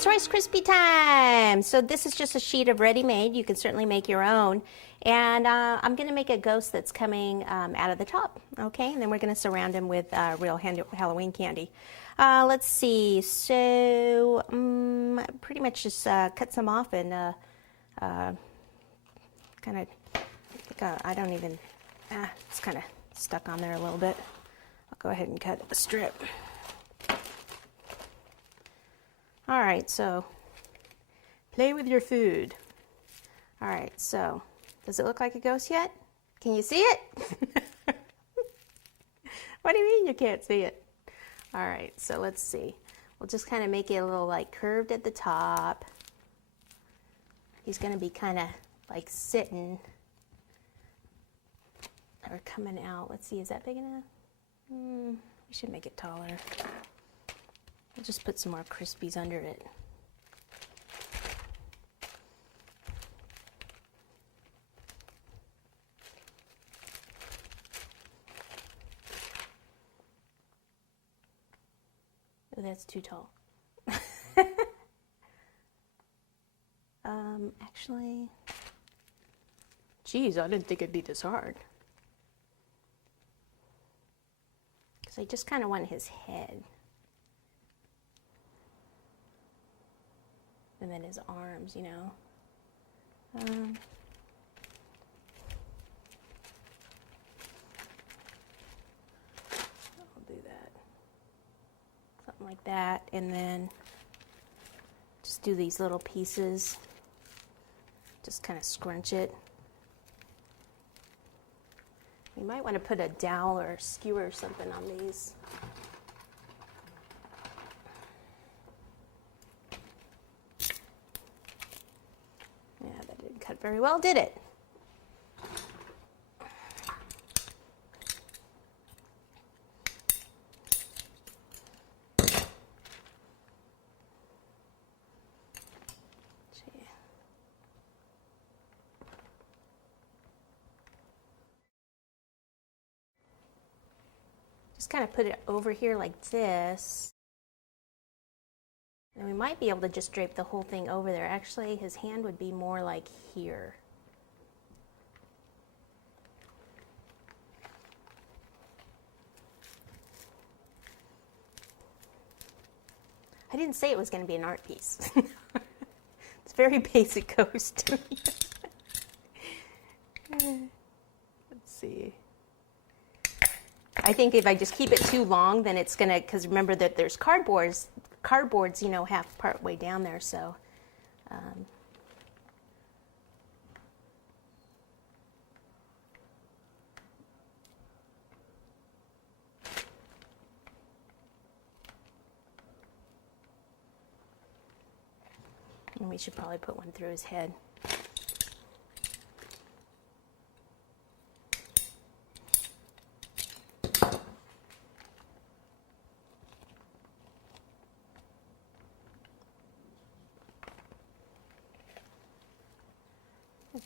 it's Rice Krispie time. So this is just a sheet of ready-made. You can certainly make your own. And I'm going to make a ghost that's coming out of the top, okay? And then we're going to surround him with real Halloween candy. Let's see. So pretty much just cut some off and kind of, I don't even, it's kind of stuck on there a little bit. I'll go ahead and cut a strip. All right, so play with your food. All right, so does it look like a ghost yet? Can you see it? What do you mean you can't see it? All right, so let's see. We'll just kind of make it a little like curved at the top. He's gonna be kind of like sitting or coming out. Let's see, is that big enough? We should make it taller. I'll just put some more Crispies under it. Oh, that's too tall. Actually, geez, I didn't think it'd be this hard. Because I just kind of want his head. And then his arms, you know. I'll do that. Something like that. And then just do these little pieces. Just kind of scrunch it. You might want to put a dowel or a skewer or something on these. Yeah, that didn't cut very well, did it? Just kind of put it over here like this. And we might be able to just drape the whole thing over there. Actually, his hand would be more like here. I didn't say it was going to be an art piece. It's a very basic ghost to me. Let's see. I think if I just keep it too long, then it's gonna, because remember that there's cardboards, you know, half part way down there, so. And we should probably put one through his head.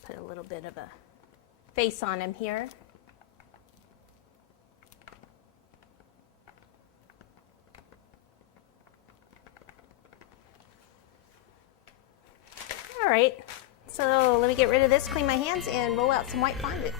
Put a little bit of a face on him here. All right, so let me get rid of this, clean my hands, and roll out some white fondant.